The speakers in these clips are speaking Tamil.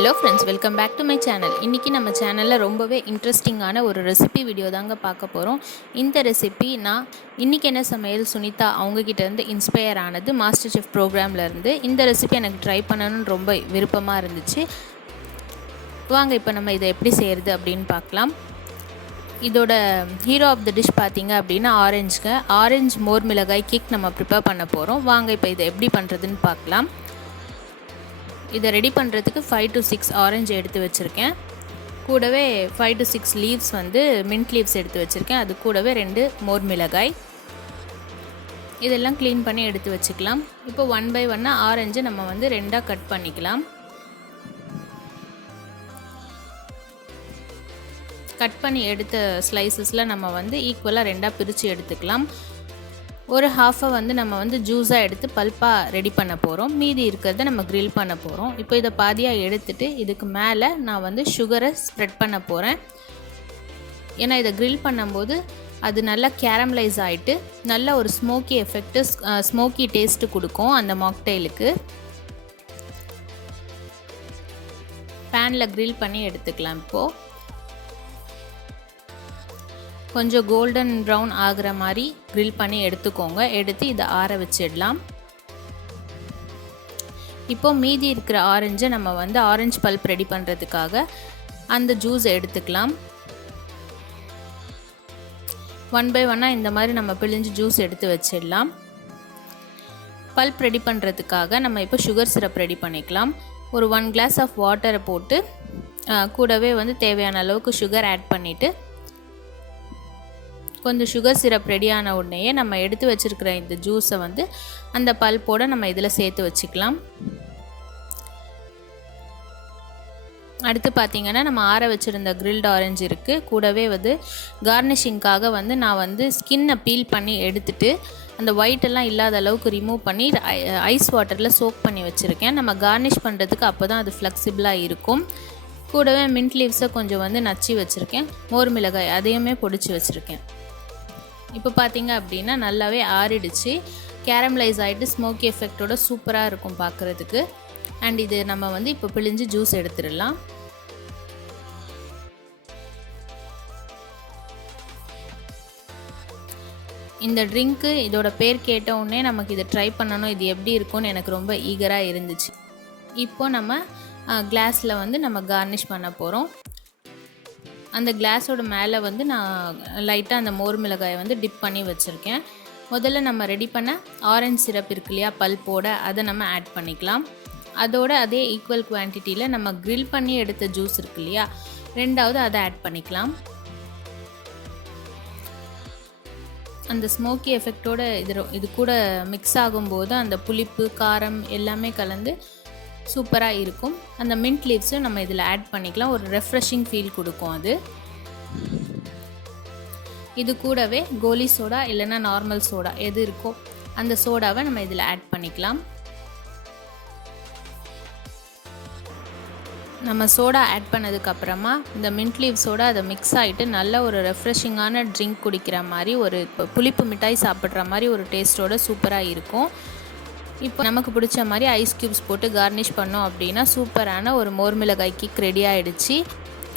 Hello friends, welcome back to my channel. இன்றைக்கி நம்ம சேனலில் ரொம்பவே இன்ட்ரெஸ்டிங்கான ஒரு ரெசிபி வீடியோ தாங்க பார்க்க போகிறோம். இந்த ரெசிபி நான் இன்றைக்கி என்ன சமையல் சுனிதா அவங்கக்கிட்டேருந்து இன்ஸ்பயர் ஆனது மாஸ்டர் செஃப் ப்ரோக்ராம்லேருந்து. இந்த ரெசிபி எனக்கு ட்ரை பண்ணணும்னு ரொம்ப விருப்பமாக இருந்துச்சு. வாங்க இப்போ நம்ம இதை எப்படி செய்கிறது அப்படின்னு பார்க்கலாம். இதோட ஹீரோ ஆஃப் த டிஷ் பார்த்திங்க அப்படின்னா ஆரஞ்சு மோர் மிளகாய் கேக் நம்ம ப்ரிப்பேர் பண்ண போகிறோம். வாங்க இப்போ இதை எப்படி பண்ணுறதுன்னு பார்க்கலாம். இதை ரெடி பண்ணுறதுக்கு 5 to 6 ஆரஞ்சு எடுத்து வச்சுருக்கேன். கூடவே 5 to 6 லீவ்ஸ் மின்ட் லீவ்ஸ் எடுத்து வச்சுருக்கேன். அது கூடவே 2 மோர் மிளகாய். இதெல்லாம் க்ளீன் பண்ணி எடுத்து வச்சுக்கலாம். இப்போ 1 by 1 ஆரஞ்சு நம்ம 2ஆக கட் பண்ணிக்கலாம். கட் பண்ணி எடுத்த ஸ்லைசஸில் நம்ம ஈக்குவலாக 2ஆக பிரித்து எடுத்துக்கலாம். ஒரு ஹாஃபை நம்ம ஜூஸாக எடுத்து பல்ப்பாக ரெடி பண்ண போகிறோம். மீதி இருக்கிறத நம்ம க்ரில் பண்ண போகிறோம். இப்போ இதை பாதியாக எடுத்துகிட்டு இதுக்கு மேலே நான் சுகரை ஸ்ப்ரெட் பண்ண போகிறேன். ஏன்னா இதை க்ரில் பண்ணும்போது அது நல்லா கேரமலைஸ் ஆகிட்டு நல்ல ஒரு ஸ்மோக்கி எஃபெக்ட்டு, ஸ்மோக்கி டேஸ்ட்டு கொடுக்கும் அந்த மாக்டெயிலுக்கு. பேனில் க்ரில் பண்ணி எடுத்துக்கலாம். இப்போது கொஞ்சம் கோல்டன் ப்ரௌன் ஆகிற மாதிரி க்ரில் பண்ணி எடுத்துக்கோங்க. எடுத்து இதை ஆற வச்சிடலாம். இப்போது மீதி இருக்கிற ஆரஞ்சை நம்ம ஆரஞ்சு பல்ப் ரெடி பண்ணுறதுக்காக அந்த ஜூஸை எடுத்துக்கலாம். 1 by 1 இந்த மாதிரி நம்ம பிழிஞ்சு ஜூஸ் எடுத்து வச்சிடலாம். பல்ப் ரெடி பண்ணுறதுக்காக நம்ம இப்போ சுகர் சிரப் ரெடி பண்ணிக்கலாம். ஒரு 1 glass ஆஃப் வாட்டரை போட்டு கூடவே தேவையான அளவுக்கு சுகர் ஆட் பண்ணிவிட்டு கொஞ்சம் சுகர் சிரப் ரெடியான உடனேயே நம்ம எடுத்து வச்சுருக்கிற இந்த ஜூஸை அந்த பல்ப்போடு நம்ம இதில் சேர்த்து வச்சுக்கலாம். அடுத்து பார்த்திங்கன்னா நம்ம ஆற வச்சுருந்த கிரில்டு ஆரஞ்சு இருக்குது. கூடவே கார்னிஷிங்காக நான் ஸ்கின்னை பீல் பண்ணி எடுத்துட்டு அந்த ஒயிட்டெல்லாம் இல்லாத அளவுக்கு ரிமூவ் பண்ணி ஐஸ் வாட்டரில் சோக் பண்ணி வச்சுருக்கேன். நம்ம கார்னிஷ் பண்ணுறதுக்கு அப்போ தான் அது ஃப்ளெக்சிபிளாக இருக்கும். கூடவே மின்ட் லீவ்ஸை கொஞ்சம் நச்சு வச்சுருக்கேன். மோர் மிளகாய் அதையுமே பொடிச்சு வச்சுருக்கேன். இப்போ பார்த்திங்க அப்படின்னா நல்லாவே ஆறிடுச்சு. கேரமலைஸ் ஆகிட்டு ஸ்மோக்கி எஃபெக்டோட சூப்பராக இருக்கும் பார்க்குறதுக்கு. அண்ட் இது நம்ம இப்போ பிழிஞ்சு ஜூஸ் எடுத்துடலாம். இந்த ட்ரிங்க்கு இதோட பேர் கேட்ட உடனே நமக்கு இதை ட்ரை பண்ணணும், இது எப்படி இருக்கும்னு எனக்கு ரொம்ப ஈகராக இருந்துச்சு. இப்போது நம்ம கிளாஸில் நம்ம கார்னிஷ் பண்ண போகிறோம். அந்த கிளாஸோட மேலே நான் லைட்டாக அந்த மோர் மிளகாயை டிப் பண்ணி வச்சுருக்கேன். முதல்ல நம்ம ரெடி பண்ண ஆரஞ்சு சிரப் இருக்கு இல்லையா, பல்ப்போட, அதை நம்ம ஆட் பண்ணிக்கலாம். அதோட அதே ஈக்குவல் குவான்டிட்டியில் நம்ம க்ரில் பண்ணி எடுத்த ஜூஸ் இருக்கு இல்லையா, ரெண்டாவது அதை ஆட் பண்ணிக்கலாம். அந்த ஸ்மோக்கி எஃபெக்டோட இது கூட மிக்ஸ் ஆகும்போது அந்த புளிப்பு காரம் எல்லாமே கலந்து சூப்பராக இருக்கும். அந்த மின்ட் லீவ்ஸும் நம்ம இதில் ஆட் பண்ணிக்கலாம். ஒரு ரெஃப்ரெஷிங் ஃபீல் கொடுக்கும் அது. இது கூடவே கோலி சோடா இல்லைன்னா நார்மல் சோடா எது இருக்கோ அந்த சோடாவை நம்ம இதில் ஆட் பண்ணிக்கலாம். நம்ம சோடா ஆட் பண்ணதுக்கப்புறமா இந்த மின்ட் லீவ்ஸோட அதை மிக்ஸ் ஆகிட்டு நல்ல ஒரு ரெஃப்ரெஷிங்கான ட்ரிங்க் குடிக்கிற மாதிரி, ஒரு புளிப்பு மிட்டாய் சாப்பிட்ற மாதிரி ஒரு டேஸ்ட்டோட சூப்பராக இருக்கும். இப்போ நமக்கு பிடிச்ச மாதிரி ஐஸ் க்யூப்ஸ் போட்டு கார்னிஷ் பண்ணோம் அப்படின்னா சூப்பரான ஒரு மோர் மிளகாய் கேக் ரெடி ஆகிடுச்சு.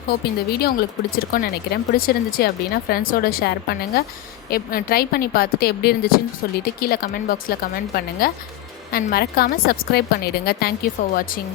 ஹோப் இந்த வீடியோ உங்களுக்கு பிடிச்சிருக்கோன்னு நினைக்கிறேன். பிடிச்சிருந்துச்சு அப்படின்னா ஃப்ரெண்ட்ஸோட ஷேர் பண்ணுங்கள். ட்ரை பண்ணி பார்த்துட்டு எப்படி இருந்துச்சுன்னு சொல்லிவிட்டு கீழே கமெண்ட் பாக்ஸில் கமெண்ட் பண்ணுங்கள். அண்ட் மறக்காமல் சப்ஸ்கிரைப் பண்ணிவிடுங்க. தேங்க்யூ ஃபார் வாட்சிங்.